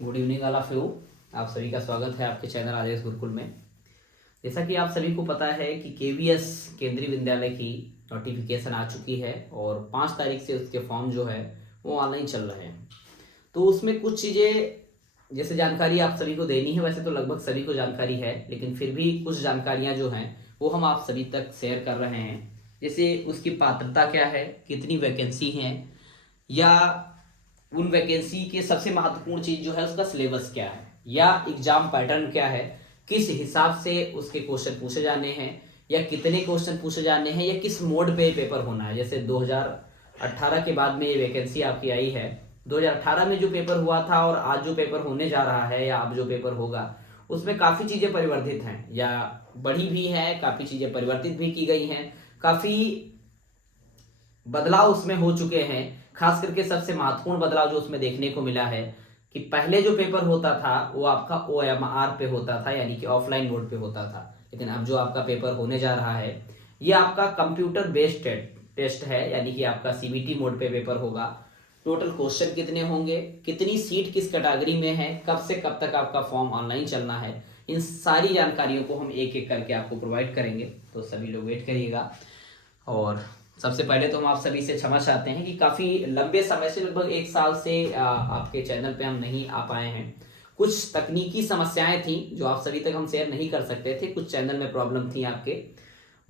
Good evening all of you. आप सभी का स्वागत है आपके चैनल आदेश गुरुकुल में। जैसा कि आप सभी को पता है कि केवीएस केंद्रीय विद्यालय की नोटिफिकेशन आ चुकी है और 5 तारीख से उसके फॉर्म जो है वो ऑनलाइन चल रहे हैं। तो उसमें कुछ चीज़ें जैसे जानकारी आप सभी को देनी है, वैसे तो लगभग सभी को जानकारी है, लेकिन फिर भी कुछ जानकारियां जो हैं वो हम आप सभी तक शेयर कर रहे हैं। जैसे उसकी पात्रता क्या है, कितनी वैकेंसी हैं, या उन वैकेंसी के सबसे महत्वपूर्ण चीज जो है उसका सिलेबस क्या है, या एग्जाम पैटर्न क्या है, किस हिसाब से उसके क्वेश्चन पूछे जाने हैं, या कितने क्वेश्चन पूछे जाने हैं, या किस मोड पे पेपर होना है। जैसे 2018 के बाद में ये वैकेंसी आपकी आई है। 2018 में जो पेपर हुआ था और आज जो पेपर होने जा रहा है या अब जो पेपर होगा, उसमें काफ़ी चीज़ें परिवर्तित हैं या बढ़ी भी हैं, काफ़ी चीज़ें परिवर्तित भी की गई हैं, काफ़ी बदलाव उसमें हो चुके हैं। खास करके सबसे महत्वपूर्ण बदलाव जो उसमें देखने को मिला है कि पहले जो पेपर होता था वो आपका OMR पे होता था, यानी कि ऑफलाइन मोड पे होता था, लेकिन अब जो आपका पेपर होने जा रहा है ये आपका कंप्यूटर बेस्ड टेस्ट है, यानी कि आपका CBT मोड पे पेपर होगा। टोटल क्वेश्चन कितने होंगे, कितनी सीट किस कैटेगरी में है, कब से कब तक आपका फॉर्म ऑनलाइन चलना है, इन सारी जानकारियों को हम एक एक करके आपको प्रोवाइड करेंगे। तो सभी लोग वेट करिएगा। और सबसे पहले तो हम आप सभी से क्षमा चाहते हैं कि काफ़ी लंबे समय से, लगभग 1 साल से आपके चैनल पे हम नहीं आ पाए हैं। कुछ तकनीकी समस्याएं थी जो आप सभी तक हम शेयर नहीं कर सकते थे, कुछ चैनल में प्रॉब्लम थी आपके,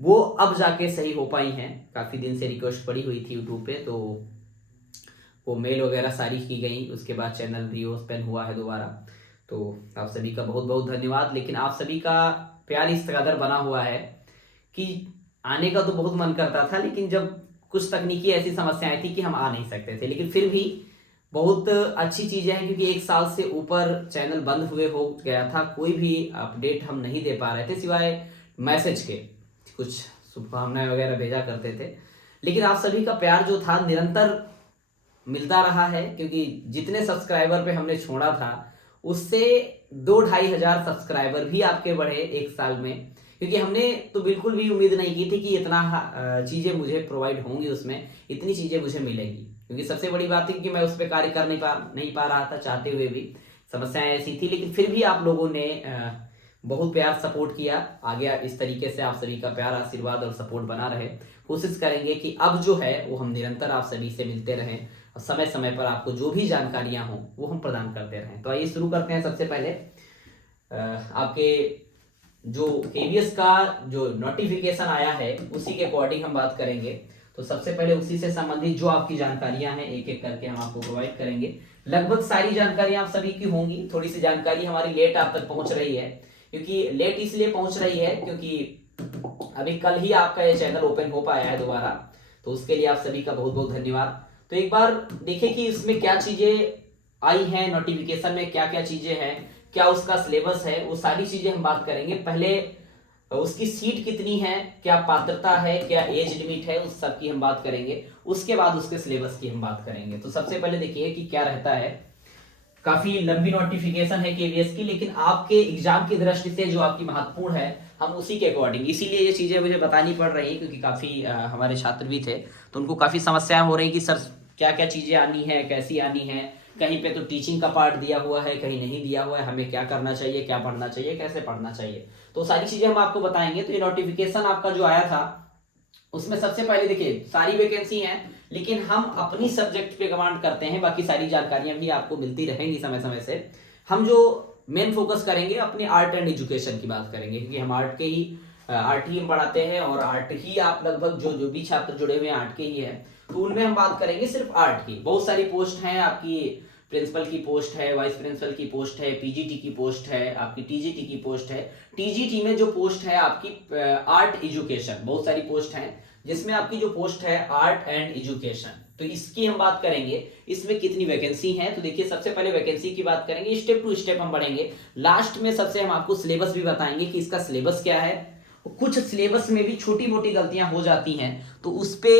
वो अब जाके सही हो पाई हैं। काफ़ी दिन से रिक्वेस्ट पड़ी हुई थी यूट्यूब पे, तो वो मेल वगैरह सारी की गई, उसके बाद चैनल रीओपन हुआ है दोबारा। तो आप सभी का बहुत बहुत धन्यवाद। लेकिन आप सभी का प्यार इस कदर बना हुआ है कि आने का तो बहुत मन करता था, लेकिन जब कुछ तकनीकी ऐसी समस्याएं थी कि हम आ नहीं सकते थे, लेकिन फिर भी बहुत अच्छी चीज़ें हैं क्योंकि 1 साल से ऊपर चैनल बंद हुए हो गया था, कोई भी अपडेट हम नहीं दे पा रहे थे सिवाय मैसेज के, कुछ शुभकामनाएं वगैरह भेजा करते थे। लेकिन आप सभी का प्यार जो था निरंतर मिलता रहा है, क्योंकि जितने सब्सक्राइबर पे हमने छोड़ा था उससे 2-2.5 हजार सब्सक्राइबर भी आपके बढ़े 1 साल में। क्योंकि हमने तो बिल्कुल भी उम्मीद नहीं की थी कि इतना चीज़ें मुझे प्रोवाइड होंगी, उसमें इतनी चीज़ें मुझे मिलेंगी। क्योंकि सबसे बड़ी बात थी कि मैं उस पर कार्य कर नहीं पा रहा था, चाहते हुए भी समस्याएं ऐसी थी, लेकिन फिर भी आप लोगों ने बहुत प्यार सपोर्ट किया। आगे इस तरीके से आप सभी का प्यार, आशीर्वाद और सपोर्ट बना रहे। कोशिश करेंगे कि अब जो है वो हम निरंतर आप सभी से मिलते रहें और समय समय पर आपको जो भी जानकारियां हों वो हम प्रदान करते रहें। तो आइए शुरू करते हैं। सबसे पहले आपके जो केवीएस का जो नोटिफिकेशन आया है उसी के अकॉर्डिंग हम बात करेंगे। तो सबसे पहले उसी से संबंधित जो आपकी जानकारियां हैं एक एक करके हम आपको प्रोवाइड करेंगे। लगभग सारी जानकारियां आप सभी की होंगी। थोड़ी सी जानकारी हमारी लेट आप तक पहुंच रही है, क्योंकि लेट इसलिए पहुंच रही है क्योंकि अभी कल ही आपका ये चैनल ओपन हो पाया है दोबारा, तो उसके लिए आप सभी का बहुत बहुत धन्यवाद। तो एक बार देखिए कि इसमें क्या चीजें आई हैं, नोटिफिकेशन में क्या क्या चीजें हैं, क्या उसका सिलेबस है, वो सारी चीजें हम बात करेंगे। पहले उसकी सीट कितनी है, क्या पात्रता है, क्या एज लिमिट है, उस सब की हम बात करेंगे। उसके बाद उसके सिलेबस की हम बात करेंगे। तो सबसे पहले देखिए कि क्या रहता है। काफी लंबी नोटिफिकेशन है केवीएस की, लेकिन आपके एग्जाम की दृष्टि से जो आपकी महत्वपूर्ण है हम उसी के अकॉर्डिंग, इसीलिए ये चीजें मुझे बतानी पड़ रही क्योंकि काफी हमारे छात्र भी थे तो उनको काफी समस्याएं हो रही कि सर क्या क्या चीजें आनी है, कैसी आनी है, कहीं पे तो टीचिंग का पार्ट दिया हुआ है, कहीं नहीं दिया हुआ है, हमें क्या करना चाहिए, क्या पढ़ना चाहिए, कैसे पढ़ना चाहिए। तो सारी चीजें हम आपको बताएंगे। तो ये नोटिफिकेशन आपका जो आया था उसमें सबसे पहले देखिए सारी वैकेंसी हैं, लेकिन हम अपनी सब्जेक्ट पे कमांड करते हैं, बाकी सारी जानकारियां भी आपको मिलती रहेंगी समय समय से। हम जो मेन फोकस करेंगे अपने आर्ट एंड एजुकेशन की बात करेंगे, क्योंकि हम आर्ट ही हम पढ़ाते हैं और आर्ट ही आप लगभग जो जो भी छात्र जुड़े हुए हैं आर्ट के ही है, तो उनमें हम बात करेंगे सिर्फ आर्ट की। बहुत सारी पोस्ट हैं आपकी, प्रिंसिपल की पोस्ट है, वाइस प्रिंसिपल की पोस्ट है, पीजीटी की पोस्ट है, आपकी टीजीटी की पोस्ट है। टीजीटी में जो पोस्ट है आपकी आर्ट एजुकेशन, बहुत सारी पोस्ट हैं जिसमें आपकी जो पोस्ट है आर्ट एंड एजुकेशन, तो इसकी हम बात करेंगे। इसमें कितनी वैकेंसी है, तो देखिए सबसे पहले वैकेंसी की बात करेंगे, स्टेप टू स्टेप हम बढ़ेंगे। लास्ट में सबसे हम आपको सिलेबस भी बताएंगे कि इसका सिलेबस क्या है। कुछ सिलेबस में भी छोटी मोटी गलतियां हो जाती हैं, तो उस पे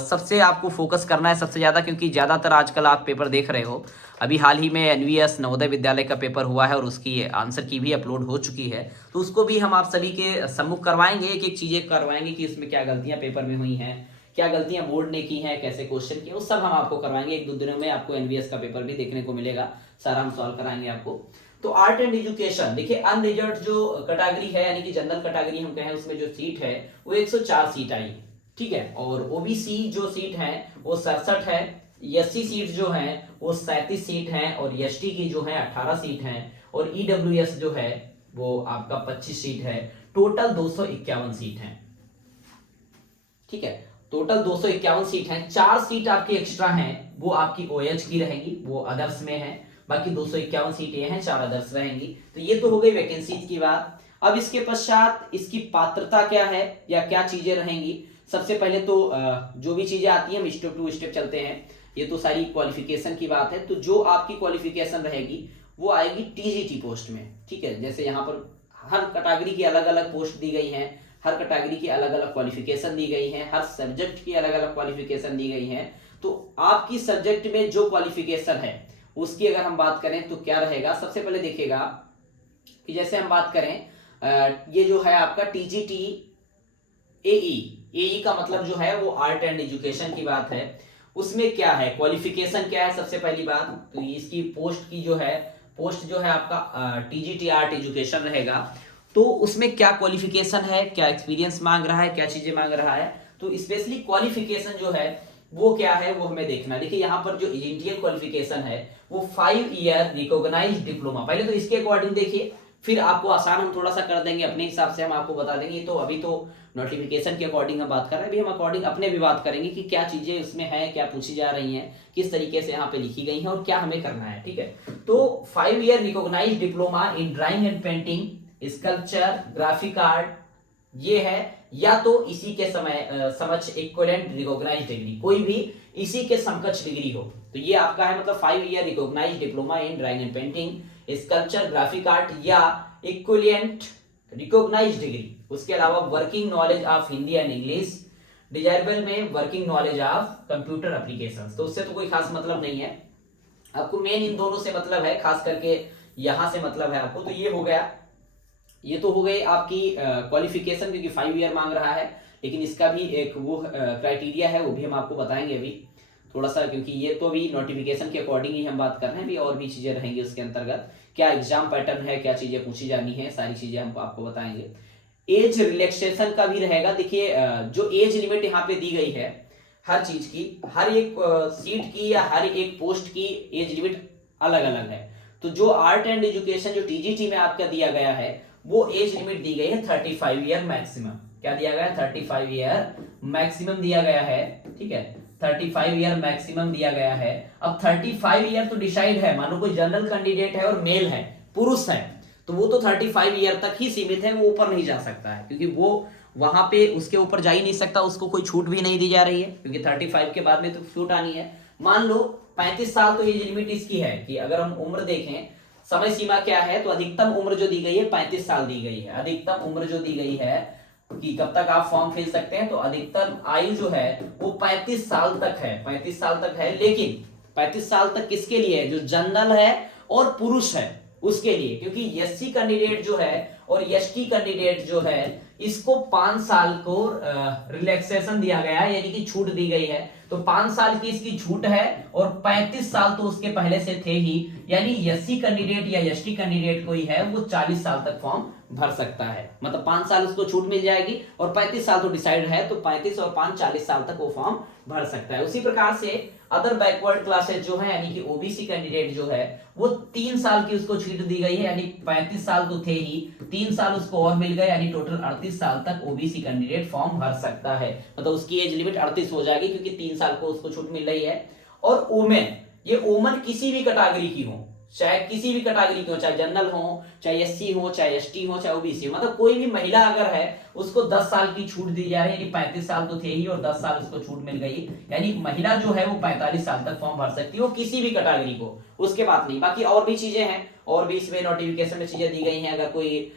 सबसे आपको फोकस करना है सबसे ज़्यादा, क्योंकि ज़्यादातर आजकल आप पेपर देख रहे हो। अभी हाल ही में एनवीएस नवोदय विद्यालय का पेपर हुआ है और उसकी आंसर की भी अपलोड हो चुकी है, तो उसको भी हम आप सभी के सम्मुख करवाएंगे, एक एक चीज़ें करवाएंगे कि इसमें क्या गलतियां पेपर में हुई हैं, क्या गलतियां बोर्ड ने की हैं, कैसे क्वेश्चन किए, वो सब हम आपको करवाएंगे। 1-2 दिनों में आपको एनवीएस का पेपर भी देखने को मिलेगा, सारा हम सॉल्व कराएंगे आपको। तो आर्ट एंड एजुकेशन देखिए, अनरिजर्व्ड जो कैटेगरी है यानी कि जनरल कैटेगरी हम कहें, उसमें जो सीट है वो 104 सीट आई, ठीक है। और ओबीसी जो सीट है वो 67 है, एससी सीट जो है वो 37 सीट है, और एसटी की जो है 18 सीट है, और ईडब्ल्यूएस जो है वो आपका 25 सीट है। टोटल 251 सीट है, ठीक है। टोटल 251 सीट हैं। 4 सीट आपकी एक्स्ट्रा हैं, वो आपकी ओएच की रहेंगी, वो अदर्स में है। बाकी 251 सीटें हैं, 4 अदर्स रहेंगी। तो ये तो हो गई वैकेंसी की बात। अब इसके पश्चात इसकी पात्रता क्या है या क्या चीजें रहेंगी। सबसे पहले तो जो भी चीजें आती हैं हम स्टेप टू स्टेप चलते हैं। ये तो सारी क्वालिफिकेशन की बात है। तो जो आपकी क्वालिफिकेशन रहेगी वो आएगी टीजीटी पोस्ट में, ठीक है। जैसे यहाँ पर हर कैटेगरी की अलग अलग पोस्ट दी गई है, हर कैटेगरी की अलग अलग क्वालिफिकेशन दी गई है, हर सब्जेक्ट की अलग अलग क्वालिफिकेशन दी गई है। तो आपकी सब्जेक्ट में जो क्वालिफिकेशन है उसकी अगर हम बात करें तो क्या रहेगा। सबसे पहले देखिएगा कि जैसे हम बात करें ये जो है आपका टीजीटी एई का मतलब जो है वो आर्ट एंड एजुकेशन की बात है। उसमें क्या है, क्वालिफिकेशन क्या है सबसे पहली बात। तो इसकी पोस्ट की जो है, पोस्ट जो है आपका टीजीटी आर्ट एजुकेशन रहेगा। तो उसमें क्या क्वालिफिकेशन है, क्या एक्सपीरियंस मांग रहा है, क्या चीजें मांग रहा है। तो स्पेशली क्वालिफिकेशन जो है वो क्या है वो हमें देखना। देखिए यहाँ पर जो इंडियन क्वालिफिकेशन है वो 5 ईयर रिकॉग्नाइज्ड डिप्लोमा। पहले तो इसके अकॉर्डिंग देखिए, फिर आपको आसान हम थोड़ा सा कर देंगे अपने हिसाब से, हम आपको बता देंगे। तो अभी तो नोटिफिकेशन के अकॉर्डिंग हम बात कर रहे हैं, अभी हम अकॉर्डिंग अपने भी बात करेंगे कि क्या चीजें उसमें हैं, क्या पूछी जा रही हैं, किस तरीके से यहाँ पे लिखी गई हैं और क्या हमें करना है, ठीक है। तो 5 year recognised diploma in drawing and painting, sculpture, graphic art, ये है। या तो इसी के समक्ष इक्विवेलेंट रिकॉग्नाइज्ड डिग्री, कोई भी इसी के समकक्ष डिग्री हो तो ये आपका है। मतलब 5 year recognised diploma in drawing and painting, sculpture, graphic art या इक्विवेलेंट रिकॉग्नाइज्ड डिग्री। उसके अलावा working knowledge of Hindi and English, desirable में working knowledge of computer applications. तो उससे तो कोई खास मतलब नहीं है आपको, मेन इन दोनों से मतलब है, खास करके यहां से मतलब है आपको। तो ये हो गया, ये तो हो गई आपकी क्वालिफिकेशन, क्योंकि 5 ईयर मांग रहा है। लेकिन इसका भी एक वो क्राइटेरिया है, वो भी हम आपको बताएंगे अभी थोड़ा सा, क्योंकि ये तो भी नोटिफिकेशन के अकॉर्डिंग ही हम बात कर रहे हैं। भी और भी चीजें रहेंगी उसके अंतर्गत, क्या एग्जाम पैटर्न है, क्या चीजें पूछी जानी है, सारी चीजें हम आपको बताएंगे। एज रिलैक्सेशन का भी रहेगा। देखिए जो एज लिमिट यहाँ पे दी गई है हर चीज की, हर एक सीट की या हर एक पोस्ट की एज लिमिट अलग अलग है। तो जो आर्ट एंड एजुकेशन जो टीजीटी में आपका दिया गया है वो एज लिमिट दी गई है 35 ईयर मैक्सिमम। क्या दिया गया है, 35 ईयर मैक्सिमम दिया गया है, ठीक है। 35 ईयर मैक्सिमम दिया गया है। अब 35 ईयर तो डिसाइड है, मान लो कोई जनरल कैंडिडेट है और मेल है, पुरुष है, तो वो तो 35 ईयर तक ही सीमित है, वो ऊपर नहीं जा सकता है, क्योंकि वो वहां पे उसके ऊपर जा ही नहीं सकता, उसको कोई छूट भी नहीं दी जा रही है, क्योंकि 35 के बाद में तो छूट आनी है। मान लो 35 साल तो एज लिमिट इसकी है कि अगर हम उम्र देखें, समय सीमा क्या है, तो अधिकतम उम्र जो दी गई है 35 साल दी गई है। अधिकतम उम्र जो दी गई है कि कब तक आप फॉर्म फिल सकते हैं, तो अधिकतम आयु जो है वो 35 साल तक है, 35 साल तक है। लेकिन 35 साल तक किसके लिए है, जो जनरल है और पुरुष है उसके लिए, क्योंकि एससी कैंडिडेट जो है और एसटी कैंडिडेट जो है इसको 5 साल को रिलैक्सेशन दिया गया है, यानी कि छूट दी गई है। तो 5 साल की इसकी छूट है और 35 साल तो उसके पहले से थे ही, यानी एससी कैंडिडेट या एसटी कैंडिडेट कोई है वो 40 साल तक फॉर्म भर सकता है। मतलब 5 साल उसको छूट मिल जाएगी और 35 साल तो डिसाइड है, तो 35 और 5 40 साल तक वो फॉर्म भर सकता है। उसी प्रकार से अदर बैकवर्ड क्लासेज जो है, यानी कि ओबीसी कैंडिडेट जो है वो 3 साल की उसको छूट दी गई है, यानी 35 साल तो थे ही, 3 साल उसको और मिल गए, यानी टोटल 38 साल तक ओबीसी कैंडिडेट फॉर्म भर सकता है। मतलब उसकी एज लिमिट 38 हो जाएगी, क्योंकि 3 साल को उसको छूट मिल रही है। और ओमेन, ये ओमन किसी भी कैटेगरी की हो, चाहे किसी भी कैटेगरी की हो, चाहे जनरल हो, चाहे एससी हो, चाहे एसटी हो, चाहे ओबीसी हो, मतलब कोई भी महिला अगर है उसको 10 साल की छूट दी जा रही है, यानी 35 साल तो थे ही और 10 साल उसको छूट मिल गई, यानी महिला जो है वो 45 साल तक फॉर्म भर सकती है, वो किसी भी कैटेगरी को, उसके बाद नहीं। बाकी और भी चीजें हैं, और भी इसमें नोटिफिकेशन में चीजें दी गई हैं। अगर कोई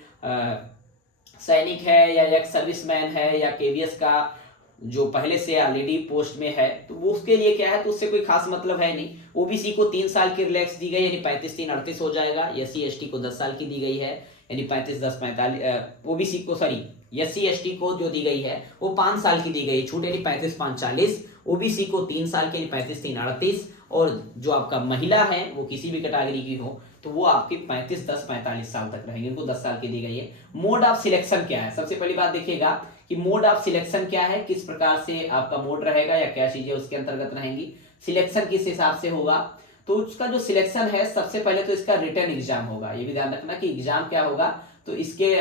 सैनिक है या एक्स सर्विसमैन है या केवीएस का जो पहले से ऑलरेडी पोस्ट में है, तो वो उसके लिए क्या है, तो उससे कोई खास मतलब है नहीं। ओबीसी को 3 साल की रिलैक्स दी गई, यानी 35 3 38 हो जाएगा। एससी एसटी को 10 साल की दी गई है, यानी 35 10 45। ओबीसी को सॉरी SC ST को जो दी गई है वो 5 साल की दी गई छूट, यानी 35-5-40। ओबीसी को 3 साल के, 35-3-38। और जो आपका महिला है वो किसी भी कैटेगरी की हो तो वो आपके 35-10-45 साल तक रहेंगे, उनको 10 साल की दी गई है। मोड ऑफ सिलेक्शन क्या है, सबसे पहली बात देखिएगा कि मोड ऑफ सिलेक्शन क्या है, किस प्रकार से आपका मोड रहेगा या क्या चीजें उसके अंतर्गत रहेंगी, सिलेक्शन किस हिसाब से होगा। तो उसका जो सिलेक्शन है सबसे पहले तो इसका रिटर्न एग्जाम होगा, ये भी ध्यान रखना कि एग्जाम क्या होगा। तो इसके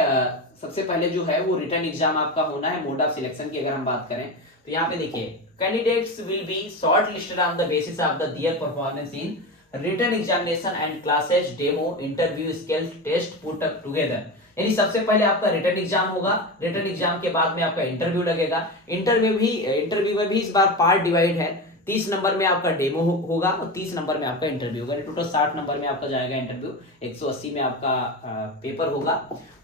सबसे पहले जो है वो रिटर्न एग्जाम आपका होना है। मोड ऑफ सिलेक्शन की अगर हम बात करें तो यहाँ पे देखिए, candidates will be shortlisted on the basis of the their performance in written examination and classes, demo, interview, skill test put together. यानी सबसे पहले आपका रिटर्न एग्जाम होगा, रिटर्न एग्जाम के बाद में आपका इंटरव्यू लगेगा। इंटरव्यू में भी इस बार पार्ट डिवाइड है, 30 नंबर में आपका डेमो होगा और 30 नंबर में आपका इंटरव्यू होगा। टोटल 60 नंबर में आपका जाएगा इंटरव्यू, 180 में आपका पेपर होगा।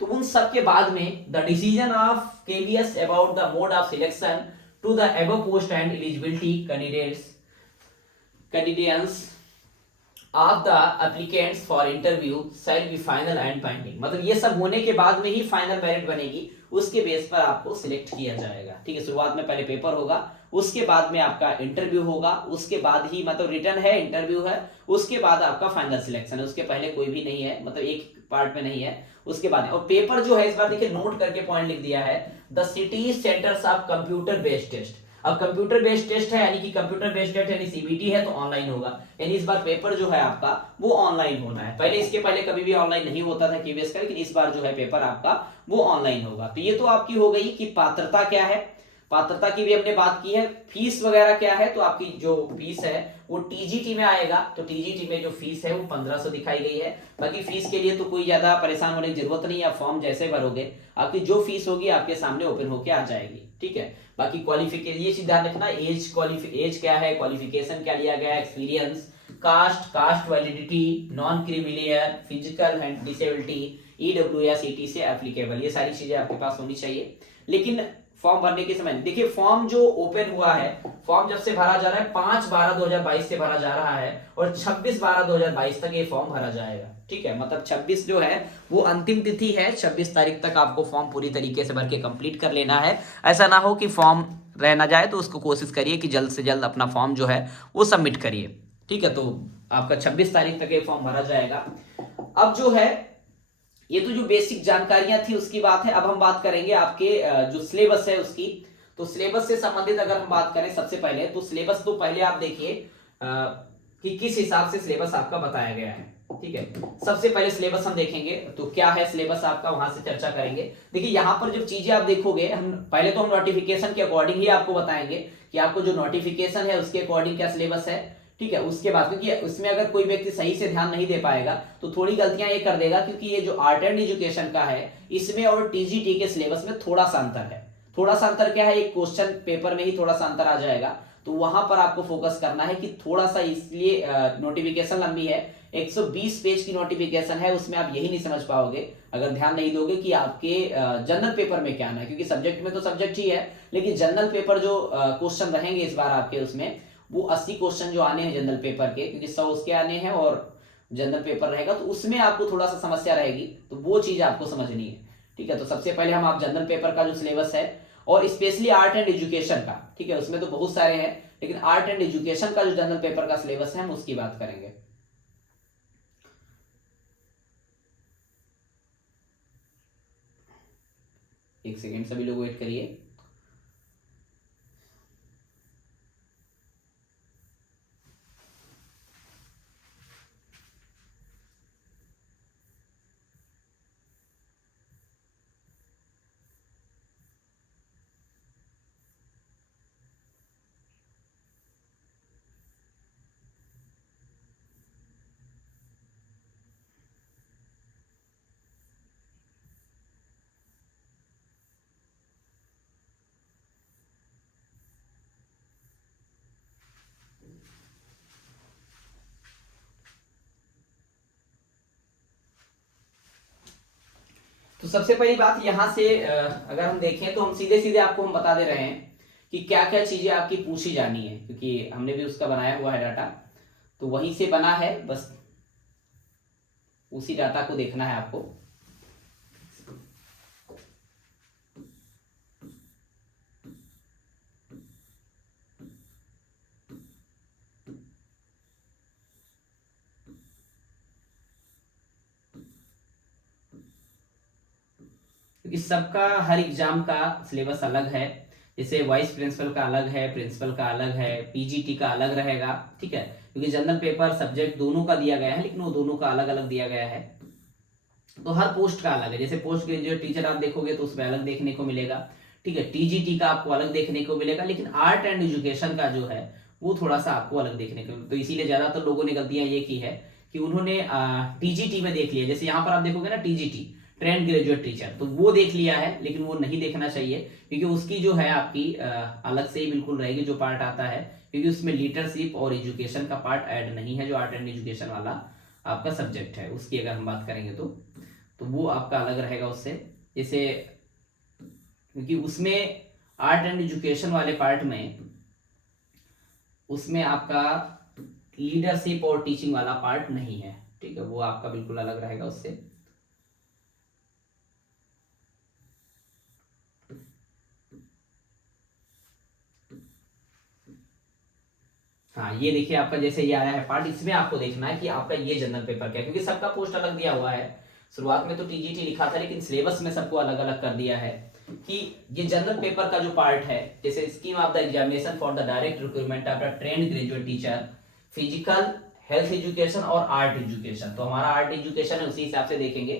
तो उन सब के बाद में the decision of KVS about the mode of selection to the above post and eligibility candidates of the applicants for interview shall be final and binding. मतलब ये सब होने के बाद में ही फाइनल मेरिट बनेगी, उसके बेस पर आपको सिलेक्ट किया जाएगा। ठीक है, शुरुआत में पहले पेपर होगा, उसके बाद में आपका इंटरव्यू होगा, उसके बाद ही मतलब रिटर्न है, इंटरव्यू है, उसके बाद आपका फाइनल सिलेक्शन है। उसके पहले कोई भी नहीं है, मतलब एक पार्ट में नहीं है, उसके बाद। और पेपर जो है इस बार देखिए नोट करके पॉइंट लिख दिया है, the city centres of computer based test. अब कंप्यूटर बेस्ड टेस्ट है यानी कि कंप्यूटर बेस्ड टेस्ट यानी सीबीटी है तो ऑनलाइन होगा, यानी इस बार पेपर जो है आपका वो ऑनलाइन होना है। पहले इसके पहले कभी भी ऑनलाइन नहीं होता था केवीएस का, लेकिन इस बार जो है पेपर आपका वो ऑनलाइन होगा। तो ये तो आपकी हो गई कि पात्रता क्या है, पात्रता की भी हमने बात की है। फीस वगैरह क्या है, तो आपकी जो फीस है वो टीजीटी में आएगा, तो टीजीटी में जो फीस है वो 1500 दिखाई गई है। बाकी फीस के लिए तो कोई ज्यादा परेशान होने की जरूरत नहीं है, आप फॉर्म जैसे भरोगे आपकी जो फीस होगी आपके सामने ओपन होके आ जाएगी। ठीक है, बाकी क्वालिफिकेशन ये चीज ध्यान रखना, एज क्या है, क्वालिफिकेशन क्या लिया गया, experience, cast validity, non creamy layer, physical and disability, EWS ET से एप्लीकेबल, ये सारी चीजें आपके पास होनी चाहिए। लेकिन फॉर्म भरने के समय देखिए, फॉर्म जो ओपन हुआ है, फॉर्म जब से भरा जा रहा है 5/12/2022 से भरा जा रहा है और 26/12/2022 तक ये फॉर्म भरा जाएगा। ठीक है, मतलब 26 जो है वो अंतिम तिथि है, 26 तारीख तक आपको फॉर्म पूरी तरीके से भर के कंप्लीट कर लेना है। ऐसा ना हो कि फॉर्म रह ना जाए, तो उसको कोशिश करिए कि जल्द से जल्द अपना फॉर्म जो है वो सबमिट करिए। ठीक है, तो आपका 26 तारीख तक ये फॉर्म भरा जाएगा। अब जो है ये तो जो बेसिक जानकारियां थी उसकी बात है। अब हम बात करेंगे आपके जो सिलेबस है उसकी। तो सिलेबस से संबंधित अगर हम बात करें सबसे पहले, तो सिलेबस तो पहले आप देखिए कि किस हिसाब से सिलेबस आपका बताया गया है। ठीक है, सबसे पहले सिलेबस हम देखेंगे, तो क्या है सिलेबस आपका, वहां से चर्चा करेंगे। देखिए यहाँ पर जब चीजें आप देखोगे, हम पहले तो हम नोटिफिकेशन के अकॉर्डिंग ही आपको बताएंगे कि आपको जो नोटिफिकेशन है उसके अकॉर्डिंग क्या सिलेबस है। ठीक है, उसके बाद क्योंकि उसमें अगर कोई व्यक्ति सही से ध्यान नहीं दे पाएगा तो थोड़ी गलतियां ये कर देगा, क्योंकि ये जो आर्ट एंड एजुकेशन का है इसमें और टीजीटी के सिलेबस में थोड़ा सा अंतर है। थोड़ा सा अंतर क्या है, एक क्वेश्चन पेपर में ही थोड़ा सा अंतर आ जाएगा, तो वहां पर आपको फोकस करना है कि थोड़ा सा, इसलिए नोटिफिकेशन लंबी है, 120 पेज की नोटिफिकेशन है, उसमें आप यही नहीं समझ पाओगे अगर ध्यान नहीं दोगे कि आपके जनरल पेपर में क्या आना है। क्योंकि सब्जेक्ट में तो सब्जेक्ट ही है, लेकिन जनरल पेपर जो क्वेश्चन रहेंगे इस बार आपके, उसमें वो 80 क्वेश्चन जो आने हैं जनरल पेपर के, क्योंकि 100 उसके आने हैं और जनरल पेपर रहेगा, तो उसमें आपको थोड़ा सा समस्या रहेगी, तो वो चीज आपको समझनी है। ठीक है, तो सबसे पहले हम आप जनरल पेपर का जो सिलेबस है और स्पेशली आर्ट एंड एजुकेशन का, ठीक है, उसमें तो बहुत सारे हैं, लेकिन आर्ट एंड एजुकेशन का जो जनरल पेपर का सिलेबस है हम उसकी बात करेंगे। एक सेकेंड, सभी लोग वेट करिए। तो सबसे पहली बात यहां से अगर हम देखें तो हम सीधे सीधे आपको हम बता दे रहे हैं कि क्या क्या चीजें आपकी पूछी जानी है, क्योंकि हमने भी उसका बनाया हुआ है डाटा, तो वहीं से बना है, बस उसी डाटा को देखना है आपको। क्योंकि सबका हर एग्जाम का सिलेबस अलग है। जैसे वाइस प्रिंसिपल का अलग है, प्रिंसिपल का अलग है, पीजीटी का अलग रहेगा, ठीक है, क्योंकि जनरल पेपर सब्जेक्ट दोनों का दिया गया है, लेकिन वो दोनों का अलग अलग दिया गया है। तो हर पोस्ट का अलग है। जैसे पोस्ट ग्रेजुएट टीचर आप देखोगे तो उसमें अलग देखने को मिलेगा, ठीक है, टीजीटी का आपको अलग देखने को मिलेगा, लेकिन आर्ट एंड एजुकेशन का जो है वो थोड़ा सा आपको अलग देखने को। तो इसीलिए ज्यादातर लोगों ने गलतियां ये की है कि उन्होंने टीजीटी में देख लिया। जैसे यहाँ पर आप देखोगे ना टीजीटी, ट्रेंड ग्रेजुएट टीचर, तो वो देख लिया है, लेकिन वो नहीं देखना चाहिए, क्योंकि उसकी जो है आपकी अलग से ही बिल्कुल रहेगी जो पार्ट आता है, क्योंकि उसमें लीडरशिप और एजुकेशन का पार्ट ऐड नहीं है, जो आर्ट एंड एजुकेशन वाला आपका सब्जेक्ट है उसकी अगर हम बात करेंगे तो वो आपका अलग रहेगा उससे। जैसे क्योंकि उसमें आर्ट एंड एजुकेशन वाले पार्ट में उसमें आपका लीडरशिप और टीचिंग वाला पार्ट नहीं है, ठीक है, वो आपका बिल्कुल अलग रहेगा उससे। हाँ, ये देखिए आपका जैसे ये आया है पार्ट, इसमें आपको देखना है कि आपका ये जनरल पेपर क्या है, क्योंकि सबका पोस्ट अलग दिया हुआ है। शुरुआत में तो टीजीटी लिखा था, लेकिन सिलेबस में सबको अलग अलग कर दिया है कि ये जनरल पेपर का जो पार्ट है, जैसे scheme of the examination for the direct recruitment of the trained graduate teacher, physical health education और आर्ट एजुकेशन, तो हमारा आर्ट एजुकेशन है, उसी हिसाब से देखेंगे।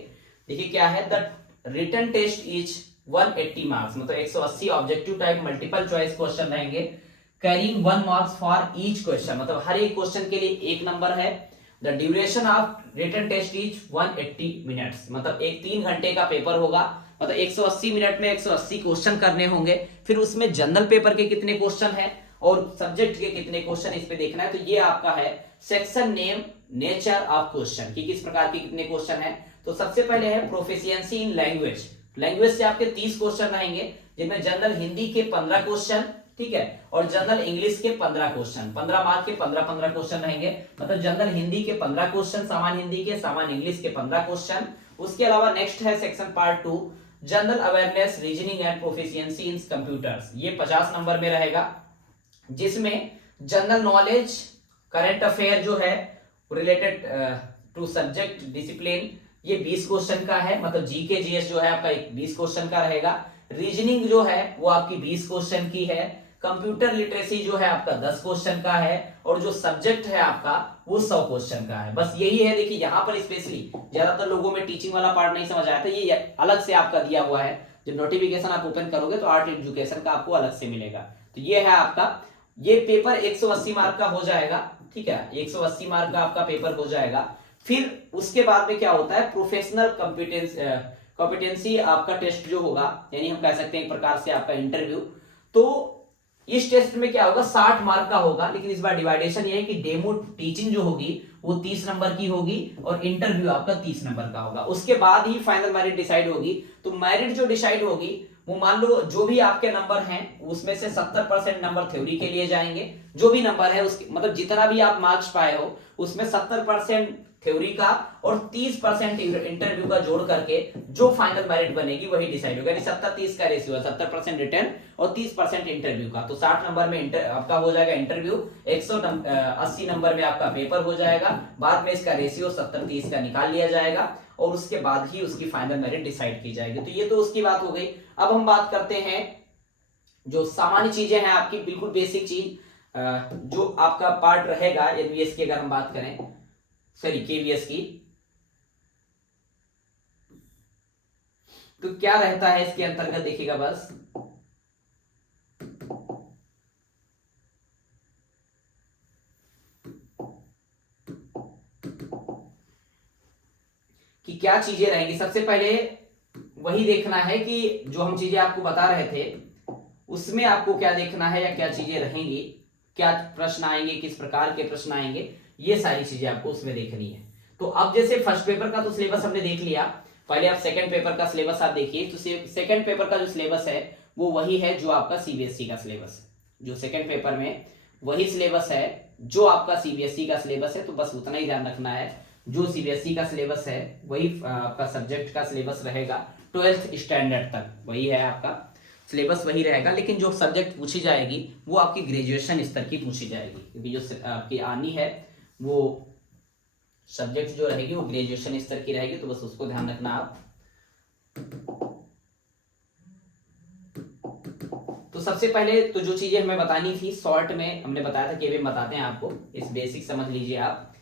देखिए क्या है, the written test is 180 marks, मतलब 180 objective type multiple choice question रहेंगे, carrying 1 marks for each question, मतलब हर एक क्वेश्चन के लिए 1 नंबर है। The duration of written test is 180 minutes, मतलब एक 3 घंटे का पेपर होगा, मतलब 180 मिनट में 180 क्वेश्चन करने होंगे। फिर उसमें जनरल पेपर के कितने क्वेश्चन हैं और सब्जेक्ट के कितने क्वेश्चन, इस पे देखना है। तो ये आपका है section name, nature of question, कि किस प्रकार के कितने क्वेश्चन है। तो सबसे पहले है प्रोफिशिएंसी इन लैंग्वेज, लैंग्वेज से आपके 30 क्वेश्चन रहेंगे, जिनमें जनरल हिंदी के 15 क्वेश्चन, ठीक है, और जनरल इंग्लिश के 15 क्वेश्चन, 15 मार्क के 15 क्वेश्चन रहेंगे, मतलब जनरल हिंदी के 15 क्वेश्चन, सामान्य हिंदी के, सामान्य इंग्लिश के 15 क्वेश्चन। उसके अलावा नेक्स्ट है section part 2, general awareness, reasoning and proficiency in computers, ये 50 नंबर में रहेगा, जिसमें जनरल नॉलेज, करंट अफेयर जो है रिलेटेड टू सब्जेक्ट डिसिप्लिन, ये 20 क्वेश्चन का है, मतलब जीके जीएस जो है आपका 20 क्वेश्चन का रहेगा। रीजनिंग जो है वो आपकी 20 क्वेश्चन की है। कंप्यूटर लिटरेसी जो है आपका 10 क्वेश्चन का है, और जो सब्जेक्ट है आपका वो 100 क्वेश्चन का है। बस यही है। देखिए यहाँ पर स्पेशली ज्यादातर लोगों में टीचिंग वाला पार्ट नहीं समझ आया था, ये अलग से आपका दिया हुआ है। जब नोटिफिकेशन आप ओपन करोगे तो आर्ट एजुकेशन का आपको अलग से मिलेगा। तो ये है आपका, ये पेपर 180 मार्क का हो जाएगा, ठीक है, 180 मार्क का आपका पेपर हो जाएगा। फिर उसके बाद में क्या होता है, प्रोफेशनल कॉम्पिटेंसी आपका टेस्ट जो होगा, यानी हम कह सकते हैं एक प्रकार से आपका इंटरव्यू। तो इस टेस्ट में क्या होगा, 60 मार्क का होगा, लेकिन इस बार डिवाइडेशन ये है कि डेमो टीचिंग जो होगी वो 30 नंबर की होगी और इंटरव्यू आपका 30 नंबर का होगा। उसके बाद ही फाइनल मेरिट डिसाइड होगी। तो मेरिट जो डिसाइड होगी वो मान लो जो भी आपके नंबर हैं उसमें से 70% नंबर थ्योरी के लिए जाएंगे, जो भी नंबर है उसके मतलब जितना भी आप मार्क्स पाए हो उसमें 70% थ्योरी का और 30% इंटरव्यू का जोड़ करके जो फाइनल मेरिट बनेगी वही डिसाइड होगा। यानी 70-30 का रेशियो है, 70% रिटर्न और 30% इंटरव्यू का। तो 60 नंबर में आपका हो जाएगा इंटरव्यू, 180 नंबर में आपका पेपर हो जाएगा। बाद में इसका रेशियो 70-30 का निकाल लिया जाएगा और उसके बाद ही उसकी फाइनल मेरिट डिसाइड की जाएगी। तो ये तो उसकी बात हो गई। अब हम बात करते हैं जो सामान्य चीजें हैं आपकी, बिल्कुल बेसिक चीज जो आपका पार्ट रहेगा एनवीएस की, अगर हम बात करें, सॉरी केवीएस की, तो क्या रहता है इसके अंतर्गत देखिएगा बस, कि क्या चीजें रहेंगी। सबसे पहले वही देखना है कि जो हम चीजें आपको बता रहे थे उसमें आपको क्या देखना है या क्या चीजें रहेंगी, क्या प्रश्न आएंगे, किस प्रकार के प्रश्न आएंगे, ये सारी चीजें आपको उसमें देखनी है। तो अब जैसे फर्स्ट पेपर का तो सिलेबस हमने देख लिया, पहले आप सेकंड पेपर का सिलेबस आप देखिए। तो सेकंड पेपर का जो सिलेबस है वो वही है जो आपका सीबीएसई का सिलेबस है। जो सेकंड पेपर में वही सिलेबस है जो आपका सीबीएसई का सिलेबस है। तो बस उतना ही ध्यान रखना है, जो सीबीएसई का सिलेबस है वही आपका सब्जेक्ट का सिलेबस रहेगा, 12th स्टैंडर्ड तक वही है आपका सिलेबस, वही रहेगा। लेकिन जो सब्जेक्ट पूछी जाएगी वो आपकी ग्रेजुएशन स्तर की पूछी जाएगी, क्योंकि जो आपकी आनी है वो सब्जेक्ट जो रहेगी वो ग्रेजुएशन स्तर की रहेगी। तो बस उसको ध्यान रखना आप। सबसे पहले तो जो चीजें हमें बतानी थी शॉर्ट में हमने बताया था, केवीएम बताते हैं आपको, इस बेसिक समझ लीजिए आप।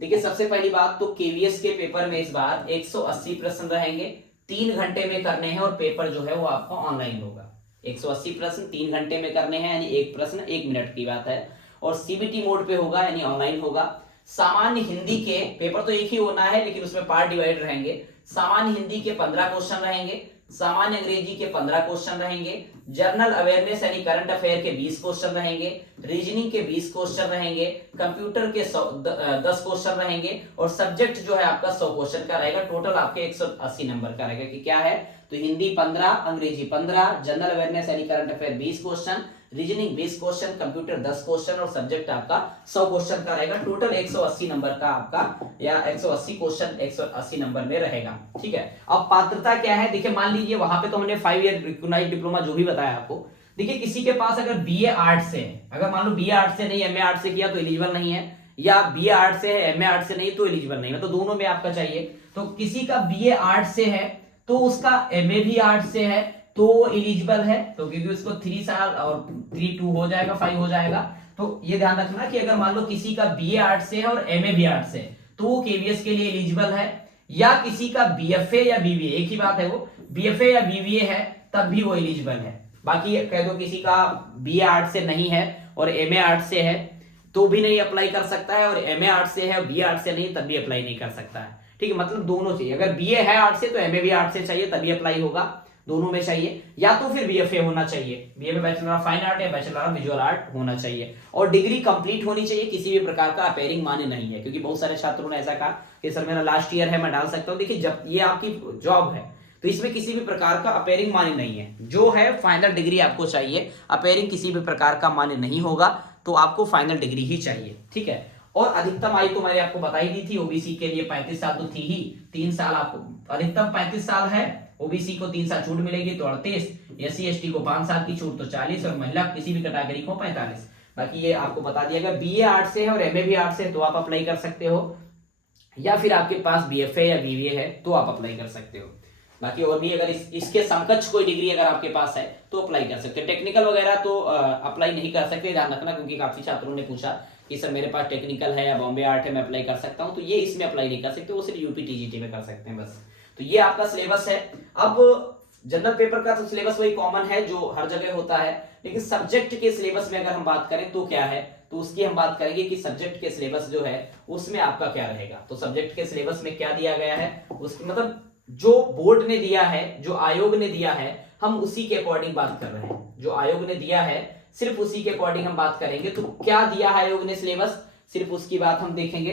देखिए सबसे पहली बात तो केवीएस के पेपर में इस बार 180 प्रश्न रहेंगे, 3 घंटे में करने हैं और पेपर जो है वो आपका ऑनलाइन होगा। 180 प्रश्न 3 घंटे में करने हैं, यानी एक प्रश्न 1 मिनट की बात है, और सीबीटी मोड पे होगा यानी ऑनलाइन होगा। सामान्य हिंदी के पेपर तो एक ही होना है लेकिन उसमें पार्ट डिवाइड रहेंगे। सामान्य हिंदी के 15 क्वेश्चन रहेंगे, सामान्य अंग्रेजी के 15 क्वेश्चन रहेंगे, जनरल अवेयरनेस यानी करंट अफेयर के 20 क्वेश्चन रहेंगे, रीजनिंग के 20 क्वेश्चन रहेंगे, कंप्यूटर के 10 क्वेश्चन रहेंगे, और सब्जेक्ट जो है आपका 100 क्वेश्चन का रहेगा। टोटल आपके 180 नंबर का रहेगा कि क्या है, तो हिंदी 15, अंग्रेजी 15, जनरल अवेयरनेस यानी current affair 20 question, reasoning 20 question, computer 10 question, और सब्जेक्ट आपका 100 क्वेश्चन का रहेगा। टोटल 180 नंबर का आपका, या 180 क्वेश्चन 180 नंबर में रहेगा। ठीक है, अब पात्रता क्या है, देखिए मान लीजिए वहां पे तो हमने 5 ईयर रिकॉग्नाइज्ड डिप्लोमा जो भी बताया आपको। देखिए किसी के पास अगर बीए आर्ट से है, अगर मान लो बीए आर्ट से नहीं एमए आर्ट से किया तो एलिजिबल नहीं है, या बीए आर्ट से है एमए आर्ट से नहीं तो एलिजिबल नहीं है, तो दोनों में आपका चाहिए। तो किसी का बीए आर्ट से है तो उसका एमए भी आर्ट से है तो वो एलिजिबल है, तो क्योंकि उसको 3 साल और 3 2 हो जाएगा, 5 हो जाएगा। तो ये ध्यान रखना कि अगर मान लो किसी का बीए आर्ट से है और एमए भी आर्ट से है तो वो केवीएस के लिए एलिजिबल है, या किसी का बीएफए या बीबीए, एक ही बात है, वो बीएफए या बीबीए है तब भी वो एलिजिबल है। बाकी कह दो किसी का बीए आर्ट से नहीं है और एमए आर्ट से है तो भी नहीं अप्लाई कर सकता है, और एमए आर्ट से है और बीए आर्ट से नहीं तब भी अप्लाई नहीं कर सकता है। ठीक है, मतलब दोनों चाहिए, अगर बीए है आर्ट से तो एमए भी आर्ट से चाहिए तभी अप्लाई होगा, दोनों में चाहिए, या तो फिर बीएफए होना चाहिए, बीए में बैचलर ऑफ फाइन आर्ट या बैचलर ऑफ विजुअल आर्ट होना चाहिए, और डिग्री कंप्लीट होनी चाहिए, किसी भी प्रकार का अपेयरिंग मान्य नहीं है। क्योंकि बहुत सारे छात्रों ने ऐसा कहा कि सर मेरा लास्ट ईयर है मैं डाल सकता हूं, देखिए जब ये आपकी जॉब है तो इसमें किसी भी प्रकार का अपेयरिंग मान्य नहीं है, जो है फाइनल डिग्री आपको चाहिए, अपेयरिंग किसी भी प्रकार का मान्य नहीं होगा, तो आपको फाइनल डिग्री ही चाहिए। ठीक है, और अधिकतम आयु तो मैंने आपको बताई दी थी, ओबीसी के लिए 35 साल तो थी ही, 3 साल आपको अधिकतम 35 साल है, ओबीसी को 3 साल छूट मिलेगी तो 38, एससी एसटी को 5 साल की छूट तो 40, और महिला किसी भी कैटेगरी को 45। बाकी ये आपको बता दिया गया, बीए आर्ट से है और एमए भी आर्ट से है तो आप अप्लाई कर सकते हो, या फिर आपके पास बीएफए या बीबीए है तो आप अप्लाई कर सकते हो। बाकी और भी अगर इसके समकक्ष कोई डिग्री अगर आपके पास है तो अप्लाई कर सकते हो। टेक्निकल वगैरह तो अप्लाई नहीं कर सकते, ध्यान रखना, क्योंकि काफी छात्रों ने पूछा कि सर मेरे पास टेक्निकल है या बॉम्बे आर्ट है मैं अप्लाई कर सकता हूं, तो ये इसमें अप्लाई नहीं कर सकते, वो सिर्फ यूपी टीजीटी में कर सकते हैं बस। तो ये आपका सिलेबस है। अब जनरल पेपर का तो सिलेबस वही कॉमन है जो हर जगह होता है, लेकिन सब्जेक्ट के सिलेबस में अगर हम बात करें तो क्या है, तो उसकी हम बात करेंगे कि सब्जेक्ट के सिलेबस जो है उसमें आपका क्या रहेगा। तो सब्जेक्ट के सिलेबस में क्या दिया गया है, उसकी मतलब जो बोर्ड ने दिया है, जो आयोग ने दिया है, हम उसी के अकॉर्डिंग बात कर रहे हैं। जो आयोग ने दिया है सिर्फ उसी के अकॉर्डिंग हम बात करेंगे। तो क्या दिया है आयोग ने सिलेबस, सिर्फ उसकी बात हम देखेंगे।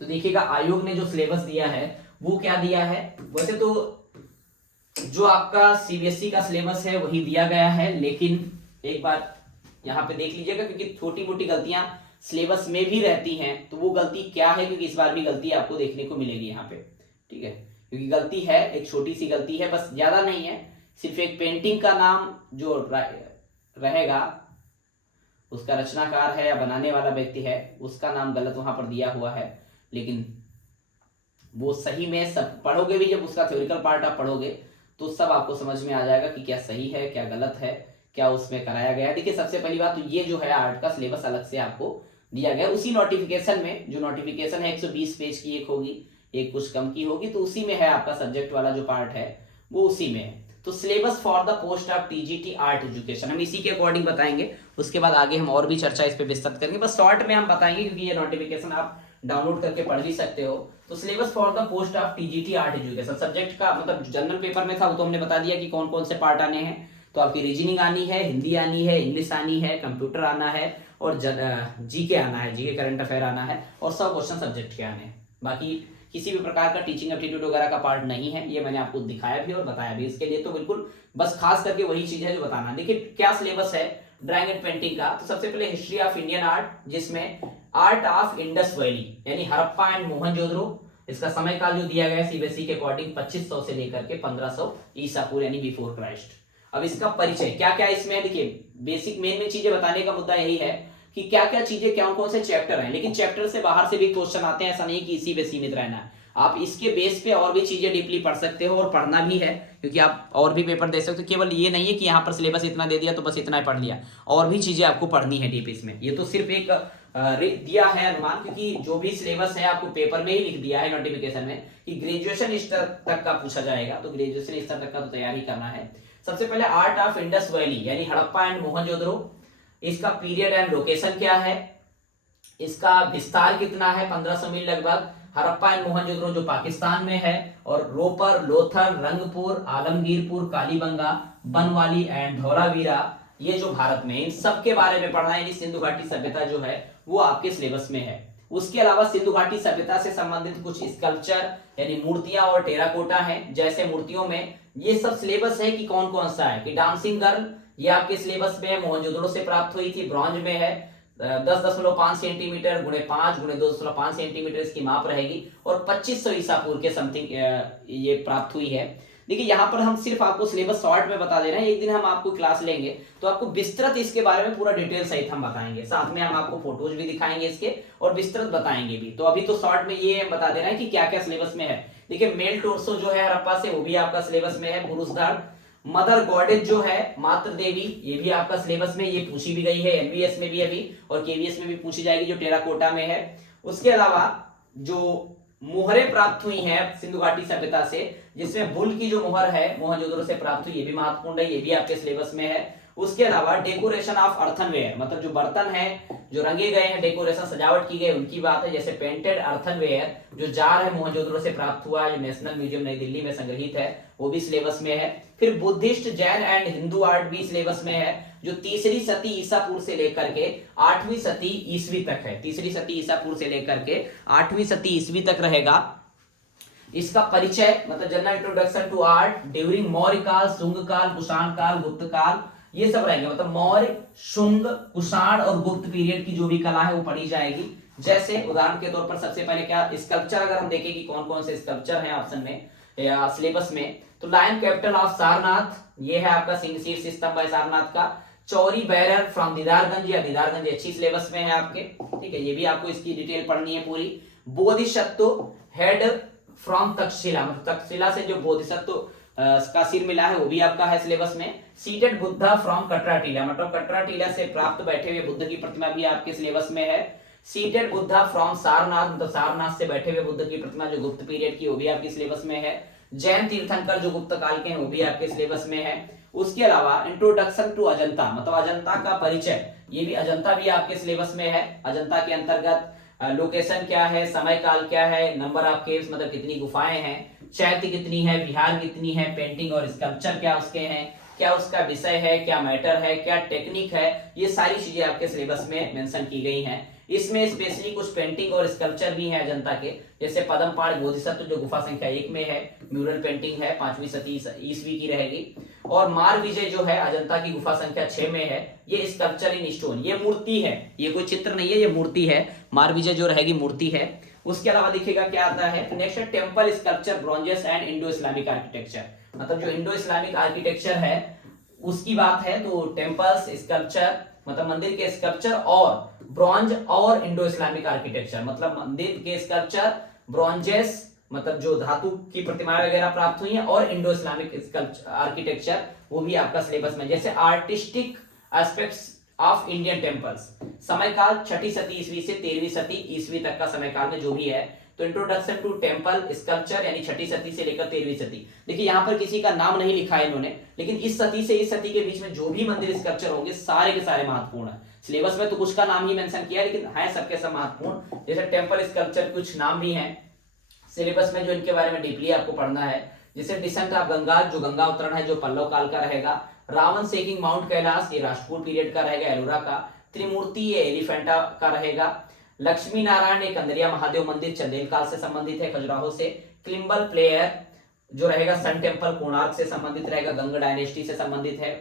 तो देखिएगा आयोग ने जो सिलेबस दिया है वो क्या दिया है, वैसे तो जो आपका सीबीएसई का सिलेबस है वही दिया गया है, लेकिन एक बार यहां पे देख लीजिएगा क्योंकि छोटी मोटी गलतियां सिलेबस में भी रहती हैं, तो वो गलती क्या है, क्योंकि इस बार भी गलती आपको देखने को मिलेगी यहाँ पे। ठीक है, क्योंकि गलती है, एक छोटी सी गलती है, बस ज्यादा नहीं है, सिर्फ एक पेंटिंग का नाम जो रहेगा उसका रचनाकार है या बनाने वाला व्यक्ति है उसका नाम गलत वहां पर दिया हुआ है, लेकिन वो सही में सब पढ़ोगे भी, जब उसका थ्योरिकल पार्ट आप पढ़ोगे तो सब आपको समझ में आ जाएगा कि क्या सही है क्या गलत है, क्या उसमें कराया गया है। देखिए सबसे पहली बात तो ये जो है आर्ट का सिलेबस अलग से आपको दिया गया उसी नोटिफिकेशन में, जो नोटिफिकेशन है 120 पेज की एक होगी, एक कुछ कम की होगी, तो उसी में है आपका सब्जेक्ट वाला जो पार्ट है वो उसी में है। तो syllabus for the post of TGT art education हम इसी के अकॉर्डिंग बताएंगे, उसके बाद आगे हम और भी चर्चा इस पे विस्तृत करेंगे, बस शॉर्ट में हम बताएंगे क्योंकि ये नोटिफिकेशन आप डाउनलोड करके पढ़ भी सकते हो। तो syllabus for the post of TGT art education subject का मतलब जनरल पेपर में था वो तो हमने बता दिया कि कौन कौन से पार्ट आने हैं। तो आपकी रीजनिंग आनी है, हिंदी आनी है, इंग्लिश आनी है, कंप्यूटर आना है, और जीके आना है, जीके करंट अफेयर आना है, और 100 क्वेश्चन सब्जेक्ट के आने हैं। बाकी किसी भी प्रकार का टीचिंग एप्टीट्यूड वगैरह का पार्ट नहीं है, ये मैंने आपको दिखाया भी और बताया भी। इसके लिए तो बिल्कुल बस खास करके वही चीज है जो बताना। देखिए क्या सिलेबस है ड्राइंग एंड पेंटिंग का, तो सबसे पहले हिस्ट्री ऑफ इंडियन आर्ट, जिसमें आर्ट ऑफ इंडस वैली यानी हड़प्पा एंड मोहनजोदड़ो, इसका समय काल जो दिया गया है सीबीएसई के अकॉर्डिंग 2500 से लेकर के 1500 ईसा पूर्व यानी बिफोर क्राइस्ट। अब इसका परिचय क्या क्या इसमें है, देखिए बेसिक मेन चीजें बताने का मुद्दा यही है कि क्या क्या चीजें कौन कौन से चैप्टर हैं, लेकिन चैप्टर से बाहर से भी क्वेश्चन आते हैं, ऐसा नहीं कि इसी पे सीमित रहना है। आप इसके बेस पे और भी चीजें डीपली पढ़ सकते हो और पढ़ना भी है, क्योंकि आप और भी पेपर दे सकते हो। केवल ये नहीं है कि यहाँ पर सिलेबस इतना दे दिया तो बस इतना ही पढ़ लिया, और भी चीजें आपको पढ़नी है डीप इसमें। ये तो सिर्फ एक दिया है अनुमान, क्योंकि जो भी सिलेबस है आपको पेपर में ही लिख दिया है नोटिफिकेशन में कि ग्रेजुएशन स्तर तक का पूछा जाएगा, तो ग्रेजुएशन स्तर तक का तो तैयारी करना है। सबसे पहले आर्ट ऑफ इंडस वैली यानी हड़प्पा एंड मोहनजोदड़ो, इसका पीरियड एंड लोकेशन क्या है, इसका विस्तार कितना है, 1500 मील लगभग। हड़प्पा एंड मोहनजोदड़ो जो पाकिस्तान में है, और रोपर, लोथल, रंगपुर, आलमगीरपुर, कालीबंगा, बनवाली एंड धौलावीरा ये जो भारत में, इन सब के बारे में पढ़ना है। यानी सिंधु घाटी सभ्यता जो है वो आपके सिलेबस में है। उसके अलावा सिंधु घाटी सभ्यता से संबंधित कुछ स्कल्पचर यानी मूर्तियां और टेराकोटा हैं। जैसे मूर्तियों में ये सब सिलेबस है कि कौन कौन सा है, कि डांसिंग गर्ल ये आपके सिलेबस में है, मोहनजोदड़ो से प्राप्त हुई थी, ब्रॉन्ज में है, 10.5 सेंटीमीटर गुणे 5 गुणे 2.5 सेंटीमीटर इसकी माप रहेगी, और 2500 ईसा पूर्व के समथिंग ये प्राप्त हुई है। देखिए यहाँ पर हम सिर्फ आपको सिलेबस शॉर्ट में बता दे रहे हैं, एक दिन हम आपको क्लास लेंगे तो आपको विस्तृत इसके बारे में पूरा डिटेल सहित हम बताएंगे, साथ में हम आपको फोटोज भी दिखाएंगे इसके और विस्तृत बताएंगे भी। तो अभी तो शॉर्ट में ये बता दे रहे हैं कि क्या क्या सिलेबस में है। देखिए मेल टोर्सो जो है हड़प्पा से वो भी आपका सिलेबस में है, पुरुष धड़, मदर गॉडेज जो है मातृ देवी ये भी आपका सिलेबस में, ये पूछी भी गई है एमबीएस में भी अभी, और केवीएस में भी पूछी जाएगी जो टेराकोटा में है। उसके अलावा जो मोहरें प्राप्त हुई हैं सिंधु घाटी सभ्यता से, जिसमें बुल की जो मोहर है मोहनजोदड़ो से प्राप्त हुई, ये भी महत्वपूर्ण है, ये भी आपके सिलेबस में है। उसके अलावा डेकोरेशन ऑफ अर्थनवेयर, मतलब जो बर्तन है जो रंगे गए हैं, डेकोरेशन सजावट की गई उनकी बात है, जैसे पेंटेड अर्थनवेयर जो जार है मोहनजोदड़ो से प्राप्त हुआ है, जो नेशनल म्यूजियम नई दिल्ली में संग्रहित है, वो भी सिलेबस में है। फिर Buddhist, Jain and Hindu art भी सिलेबस में है, जो 3री सदी ईसा पूर्व से लेकर के 8वीं सदी ईसवी तक है, 3री सदी ईसा पूर्व से लेकर के 8वीं सदी ईसवी तक रहेगा। इसका परिचय मतलब general introduction to art during Maurya काल, शुंग काल, कुषाण काल, गुप्त काल, ये सब रहेंगे। मतलब मौर्य, शुंग, कुषाण और गुप्त पीरियड की जो भी कला है वो पढ़ी जाएगी। जैसे उदाहरण के तौर पर सबसे पहले क्या स्कल्पचर, अगर हम देखें कि कौन कौन से स्कल्पचर हैं ऑप्शन में या सिलेबस में, तो लायन कैपिटल ऑफ सारनाथ ये है आपका शीर्ष स्तंभ है सारनाथ का। चौरी बैरर फ्रॉम दीदारगंज या दीदारगंज अच्छी सिलेबस में है आपके, ठीक है, ये भी आपको इसकी डिटेल पढ़नी है पूरी। बोधिसत्व हेड फ्रॉम तक्षशिला, मतलब तक्षशिला से जो बोधिसत्व का सिर मिला है वो भी आपका है सिलेबस में। सीटेड बुद्धा फ्रॉम कटरा टीला, मतलब कटरा टीला से प्राप्त बैठे हुए बुद्ध की प्रतिमा भी आपके सिलेबस में है। सीटेड बुद्धा फ्रॉम सारनाथ, मतलब सारनाथ से बैठे हुए बुद्ध की प्रतिमा जो गुप्त पीरियड की वो भी आपके सिलेबस में है। जैन तीर्थंकर जो गुप्त काल के हैं वो भी आपके सिलेबस में है। उसके अलावा इंट्रोडक्शन टू अजंता, मतलब अजंता का परिचय, ये भी अजंता भी आपके सिलेबस में है। अजंता के अंतर्गत लोकेशन क्या है, समय काल क्या है, नंबर ऑफ केव्स मतलब कितनी गुफाएं हैं, चैत्य कितनी है, विहार कितनी है, पेंटिंग और स्कल्पचर क्या उसके हैं, क्या उसका विषय है, क्या मैटर है, क्या टेक्निक है, ये सारी चीजें आपके सिलेबस में मेंशन की गई हैं। इसमें स्पेशली कुछ पेंटिंग और स्कल्पचर भी हैं अजंता के, जैसे पद्मपाण बोधिसत्व जो गुफा संख्या 1 में है, म्यूरल पेंटिंग है, 5वीं सदी ईसवी की रहेगी। और मार विजय जो है अजंता की गुफा संख्या 6 में है, ये स्कल्पचर इन स्टोन, ये मूर्ति है, ये कोई चित्र नहीं है, ये मूर्ति है। मार विजय जो रहेगी मूर्ति है। उसके अलावा देखिएगा क्या आता है next, temple sculpture bronzes and Indo Islamic architecture, मतलब जो इंडो इस्लामिक आर्किटेक्चर है उसकी बात है, तो टेम्पल्स स्कल्पचर मतलब मंदिर के स्कल्पचर और ब्रॉन्ज और इंडो इस्लामिक आर्किटेक्चर, मतलब मंदिर के स्कल्पचर, ब्रॉन्जेस मतलब जो धातु की प्रतिमाएं वगैरह प्राप्त हुई हैं, और इंडो इस्लामिक आर्किटेक्चर वो भी आपका सिलेबस में। जैसे artistic aspects of Indian temples, समय काल 6ठी सदी ईसवी से 13वीं सदी ईसवी तक का समय काल में जो भी है, तो इंट्रोडक्शन टू टेम्पल स्कल्पचर यानी 6ठी सदी से लेकर 13वीं सदी। देखिए यहाँ पर किसी का नाम नहीं लिखा है इन्होंने, लेकिन इस सदी से इस सदी के बीच में जो भी मंदिर स्कल्पचर होंगे सारे के सारे महत्वपूर्ण है। सिलेबस में तो कुछ का नाम ही मेंशन किया, लेकिन है सबके सब महत्वपूर्ण। जैसे टेम्पल स्कल्पचर कुछ नाम भी हैं सिलेबस में जो इनके बारे में डीपली आपको पढ़ना है, जैसे डिसेंट ऑफ गंगा जो गंगा उतरण है जो पल्लव काल का रहेगा। रावण सेकिंग माउंट कैलाश ये राष्ट्रकूट पीरियड का रहेगा, एलोरा का। त्रिमूर्ति ये एलिफेंटा का रहेगा। लक्ष्मी नारायण एक कंदरिया महादेव मंदिर चंदेल काल से संबंधित है, खजुराहो से। क्लिम्बल प्लेयर जो रहेगा सन टेम्पल कोणार्क से संबंधित रहेगा, गंगा डायनेस्टी से संबंधित है।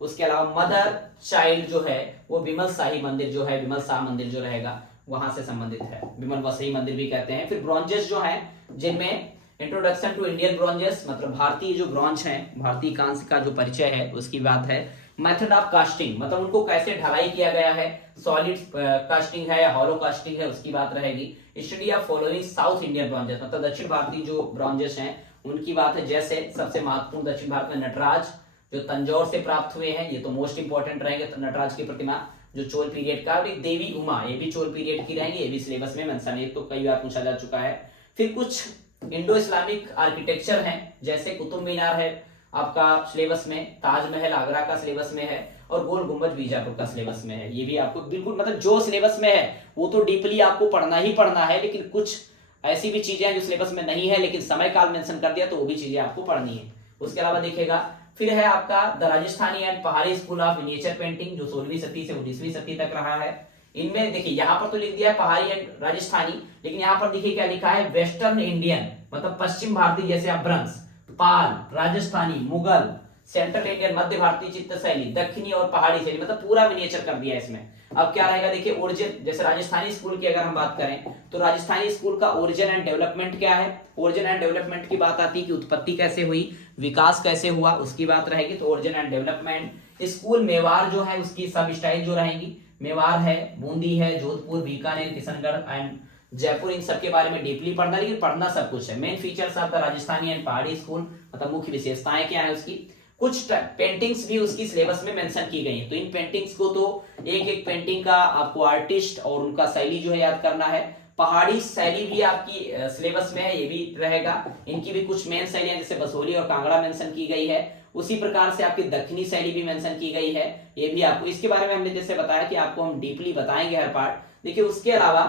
उसके अलावा मदर चाइल्ड जो है वो विमल शाही मंदिर जो है, विमल शाह मंदिर जो रहेगा वहां से संबंधित है, विमल वसई मंदिर भी कहते हैं। फिर ब्रॉन्जेस जो है जिनमें इंट्रोडक्शन टू इंडियन ब्रॉन्जेस मतलब भारतीय जो ब्रॉन्ज हैं, भारतीय कांस्य का जो परिचय है उसकी बात है। मेथड ऑफ कास्टिंग, मतलब उनको कैसे ढलाई किया गया है, सॉलिड कास्टिंग है या हॉलो कास्टिंग है, उसकी बात रहेगी। Study of following South Indian bronzes, मतलब दक्षिण भारतीय जो ब्रॉन्जेस हैं उनकी बात है। जैसे सबसे महत्वपूर्ण दक्षिण भारत में नटराज जो तंजौर से प्राप्त हुए हैं, ये तो मोस्ट इंपॉर्टेंट रहेंगे। तो नटराज की प्रतिमा जो चोल पीरियड का, और एक देवी उमा, ये भी चोल पीरियड की रहेंगी, ये भी सिलेबस में मेंशन है, तो कई बार पूछा जा चुका है। फिर कुछ इंडो इस्लामिक आर्किटेक्चर हैं, जैसे कुतुब मीनार है आपका सिलेबस में, ताजमहल आगरा का सिलेबस में है, और गोल गुंबद बीजापुर का सिलेबस में है। ये भी आपको बिल्कुल, मतलब जो सिलेबस में है वो तो डीपली आपको पढ़ना ही पढ़ना है, लेकिन कुछ ऐसी भी चीजें हैं जो सिलेबस में नहीं है लेकिन समय काल मेंशन कर दिया तो वो भी चीजें आपको पढ़नी है। उसके अलावा देखिएगा फिर है आपका द राजस्थानी एंड पहाड़ी स्कूल ऑफ मिनिएचर पेंटिंग, जो 16वीं सदी से 19वीं सदी तक रहा है। इनमें देखिए यहाँ पर तो लिख दिया है पहाड़ी एंड राजस्थानी, लेकिन यहाँ पर देखिए क्या लिखा है, वेस्टर्न इंडियन, मतलब पश्चिम भारतीय, जैसे अभ्रंश, पाल, राजस्थानी, मुगल, सेंट्रल इंडियन, मध्य भारतीय चित्र शैली, दक्षिणी और पहाड़ी शैली, मतलब पूरा मिनिएचर कर दिया है इसमें। अब क्या रहेगा देखिए, ओरिजिन, जैसे राजस्थानी स्कूल की अगर हम बात करें तो राजस्थानी स्कूल का ओरिजिन एंड डेवलपमेंट क्या है, ओरिजिन एंड डेवलपमेंट की बात आती है कि उत्पत्ति कैसे हुई, विकास कैसे हुआ, उसकी बात रहेगी। तो origin and development. School Mewar जो है उसकी सब स्टाइल जो रहेंगी, मेवाड़ है, बूंदी है, जोधपुर, बीकानेर, किशनगढ़ एंड जयपुर, इन सब के बारे में डीपली पढ़ना, लेकिन पढ़ना सब कुछ है। Main features of the Rajasthani and पहाड़ी स्कूल, मतलब मुख्य विशेषताएं क्या है उसकी। कुछ पेंटिंग्स भी उसकी सिलेबस में मेंशन की गई हैं, तो इन पेंटिंग्स को तो एक एक पेंटिंग का आपको आर्टिस्ट और उनका शैली जो है याद करना है। पहाड़ी शैली भी आपकी सिलेबस में है, ये भी रहेगा। इनकी भी कुछ मेन शैलियां जैसे बसोली और कांगड़ा मेंशन की गई है। उसी प्रकार से आपकी दक्षिणी शैली भी मेंशन की गई है, ये भी आपको, इसके बारे में हमने जैसे बताया कि आपको हम डीपली बताएंगे हर पार्ट। देखिए उसके अलावा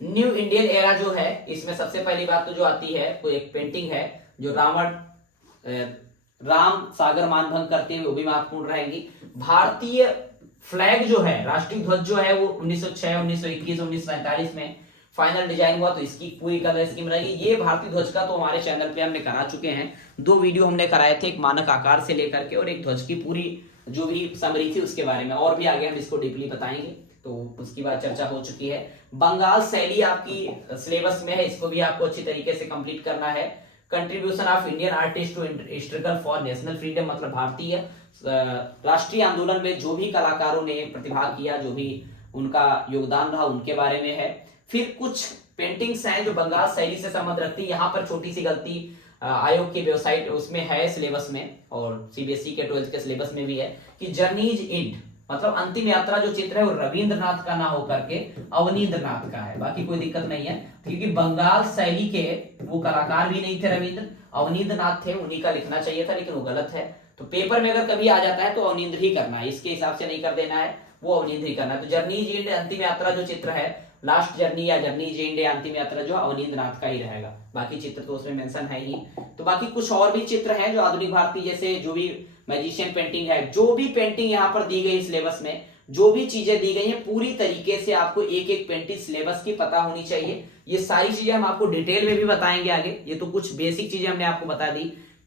न्यू इंडियन एरा जो है, इसमें सबसे पहली बात तो जो आती है, कोई एक पेंटिंग है जो राम सागर मानभंग करते हुए, वो भी महत्वपूर्ण रहेंगी। भारतीय फ्लैग जो है, राष्ट्रीय ध्वज जो है, वो 1906, 1921, 1947 में फाइनल डिजाइन हुआ, तो इसकी पूरी कलर स्कीम रहेगी। ये भारतीय ध्वज का तो हमारे चैनल पे हमने करा चुके हैं, 2 वीडियो हमने कराए थे, एक मानक आकार से लेकर के और एक ध्वज की पूरी जो भी समरी थी उसके बारे में, और भी आगे हम इसको डीपली बताएंगे, तो उसकी बात चर्चा हो चुकी है। बंगाल शैली आपकी सिलेबस में है, इसको भी आपको अच्छी तरीके से कंप्लीट करना है। Contribution of Indian artist to struggle for national freedom, मतलब भारतीय राष्ट्रीय आंदोलन में जो भी कलाकारों ने प्रतिभाग किया, जो भी उनका योगदान रहा, उनके बारे में है। फिर कुछ पेंटिंग्स हैं जो बंगाल शैली से संबंध रखती है। यहाँ पर छोटी सी गलती आयोग की वेबसाइट उसमें है सिलेबस में, और सीबीएसई के 12th के सिलेबस में भी है कि जर्नीज इंड, मतलब अंतिम यात्रा जो चित्र है वो रविंद्रनाथ का ना होकर के अवनींद्रनाथ का है। बाकी कोई दिक्कत नहीं है, क्योंकि बंगाल शैली के वो कलाकार भी नहीं थे रविंद्र, अवनींद्रनाथ थे, उन्हीं का लिखना चाहिए था, लेकिन वो गलत है। तो पेपर में अगर कभी आ जाता है तो अवनींद्र ही करना है, इसके हिसाब से नहीं कर देना है, वो अवनींद्र ही करना है। तो जर्नीज इंड अंतिम यात्रा जो चित्र है, लास्ट जर्नी या जर्नीज इंड या अंतिम यात्रा जो अवनींद्रनाथ का ही रहेगा, बाकी चित्र तो उसमें मेंशन है ही। तो बाकी कुछ और भी चित्र हैं जो आधुनिक भारतीय, जैसे जो भी मैजिशियन पेंटिंग है, जो भी पेंटिंग यहाँ पर दी गई सिलेबस में, जो भी चीजें दी गई हैं, पूरी तरीके से आपको एक एक पेंटिंग सिलेबस की पता होनी चाहिए। ये सारी चीजें हम आपको डिटेल में भी बताएंगे आगे, ये तो कुछ बेसिक चीजें हमने आपको बता दी,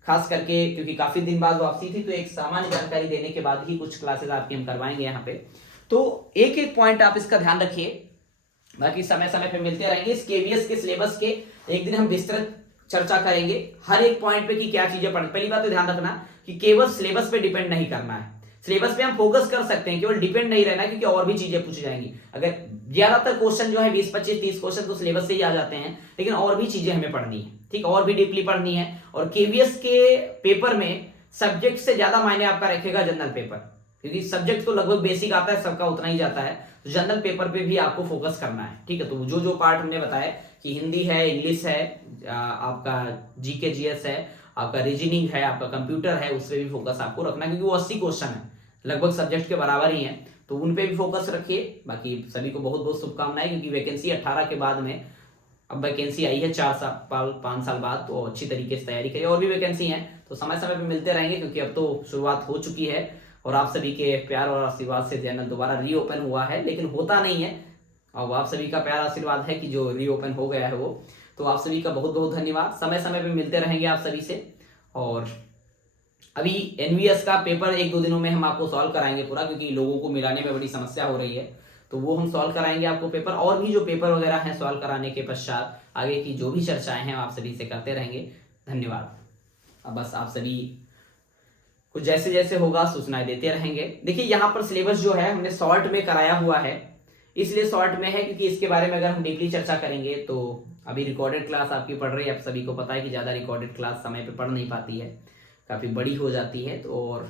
खास करके क्योंकि काफी दिन बाद वापसी थी, तो एक सामान्य जानकारी देने के बाद ही कुछ क्लासेस आपकी हम करवाएंगे यहाँ पे। तो एक एक पॉइंट आप इसका ध्यान रखिए, बाकी समय समय पे मिलते रहेंगे। इस केवीएस के सिलेबस के एक दिन हम विस्तृत चर्चा करेंगे हर एक पॉइंट पे कि क्या चीजें पढ़नी। पहली बात तो ध्यान रखना कि केवल सिलेबस पे डिपेंड नहीं करना है, सिलेबस पे हम फोकस कर सकते हैं, केवल डिपेंड नहीं रहना, क्योंकि और भी चीजें पूछी जाएंगी। अगर ज्यादातर क्वेश्चन जो है 20, 25, 30 क्वेश्चन तो सिलेबस से ही आ जाते हैं, लेकिन और भी चीजें हमें पढ़नी है, ठीक, और भी डीपली पढ़नी है। और केवीएस के पेपर में सब्जेक्ट से ज्यादा मायने आपका रखेगा जनरल पेपर, क्योंकि सब्जेक्ट तो लगभग बेसिक आता है, सबका उतना ही जाता है, तो जनरल पेपर पे भी आपको फोकस करना है, ठीक है। तो जो जो पार्ट हमने बताया कि हिंदी है, इंग्लिश है, आपका जीके जीएस है, आपका रीजनिंग है, आपका कंप्यूटर है, उस पर भी फोकस आपको रखना है, क्योंकि वो 80 क्वेश्चन है, लगभग सब्जेक्ट के बराबर ही है, तो उन पे भी फोकस रखिए। बाकी सभी को बहुत बहुत शुभकामनाएं, क्योंकि वैकेंसी 18 के बाद में अब वैकेंसी आई है 4 साल 5 साल बाद, तो अच्छी तरीके से तैयारी करिए। और भी वैकेंसी है तो समय समय पर मिलते रहेंगे, क्योंकि अब तो शुरुआत हो चुकी है, और आप सभी के प्यार और आशीर्वाद से चैनल दोबारा रीओपन हुआ है, लेकिन होता नहीं है। और आप सभी का प्यार आशीर्वाद है कि जो रीओपन हो गया है वो, तो आप सभी का बहुत बहुत धन्यवाद। समय समय पे मिलते रहेंगे आप सभी से। और अभी एनवीएस का पेपर 1-2 दिनों में हम आपको सॉल्व कराएंगे पूरा, क्योंकि लोगों को मिलाने में बड़ी समस्या हो रही है, तो वो हम सॉल्व कराएंगे आपको पेपर। और भी जो पेपर वगैरह हैं सॉल्व कराने के पश्चात आगे की जो भी चर्चाएं हैं आप सभी से करते रहेंगे। धन्यवाद। अब बस आप सभी कुछ जैसे जैसे होगा सूचनाएं देते रहेंगे। देखिए यहाँ पर सिलेबस जो है हमने शॉर्ट में कराया हुआ है, इसलिए शॉर्ट में है क्योंकि इसके बारे में अगर हम डीपली चर्चा करेंगे तो अभी रिकॉर्डेड क्लास आपकी पढ़ रही है, आप सभी को पता है कि ज़्यादा रिकॉर्डेड क्लास समय पे पढ़ नहीं पाती है, काफ़ी बड़ी हो जाती है। तो और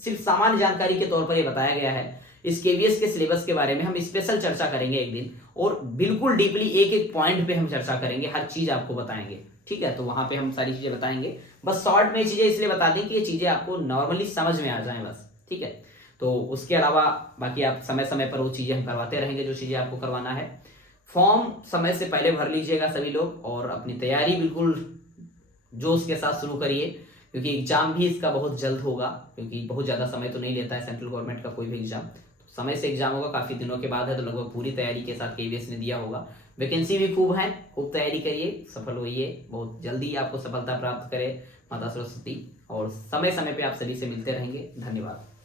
सिर्फ सामान्य जानकारी के तौर पर ये बताया गया है। इस केवीएस के सिलेबस के बारे में हम स्पेशल चर्चा करेंगे एक दिन, और बिल्कुल डीपली एक एक पॉइंट पे हम चर्चा करेंगे, हर चीज़ आपको बताएंगे, ठीक है। तो वहां पे हम सारी चीज़ें बताएंगे, बस शॉर्ट में चीज़ें इसलिए बता दें कि ये चीज़ें आपको नॉर्मली समझ में आ जाएं बस, ठीक है। तो उसके अलावा बाकी आप समय समय पर वो चीज़ें हम करवाते रहेंगे जो चीज़ें आपको करवाना है। फॉर्म समय से पहले भर लीजिएगा सभी लोग, और अपनी तैयारी बिल्कुल जोश के साथ शुरू करिए, क्योंकि एग्जाम भी इसका बहुत जल्द होगा, क्योंकि बहुत ज़्यादा समय तो नहीं लेता है सेंट्रल गवर्नमेंट का कोई भी एग्जाम। समय से एग्जाम होगा, काफ़ी दिनों के बाद है, तो लगभग पूरी तैयारी के साथ केवीएस ने दिया होगा। वैकेंसी भी खूब है, खूब तैयारी करिए, सफल होइए, बहुत जल्दी आपको सफलता प्राप्त करे माता सरस्वती। और समय समय पे आप सभी से मिलते रहेंगे। धन्यवाद।